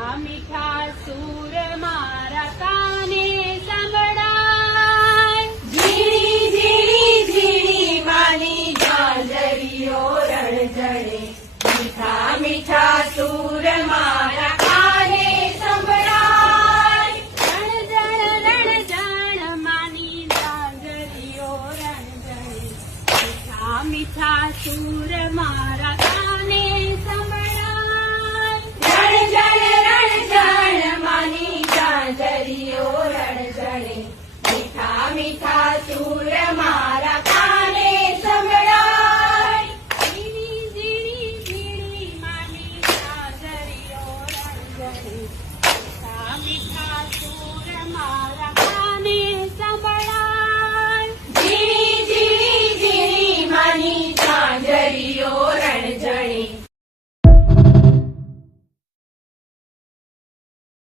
આ મીઠા સૂર મારા કાને સંભળાય. ઝીણી ઝીણી ઝીણી માની ઝાંઝરીઓ રણઝણે, મીઠા મીઠા સૂર મારા કાને સંભળાય. રણઝણ રણઝણ માની ઝાંઝરીઓ રણઝણે, મીઠા મીઠા સૂર મારા કાને સંભળાય. રણઝણ રણઝણ માની ઝાંઝરીઓ રણઝણે, મીઠા મીઠા સૂર મારા કાને સંભળાય. ઝીણી ઝીણી ઝીણી માની ઝાંઝરીઓ રણઝણે, મીઠા મીઠા સૂર મારા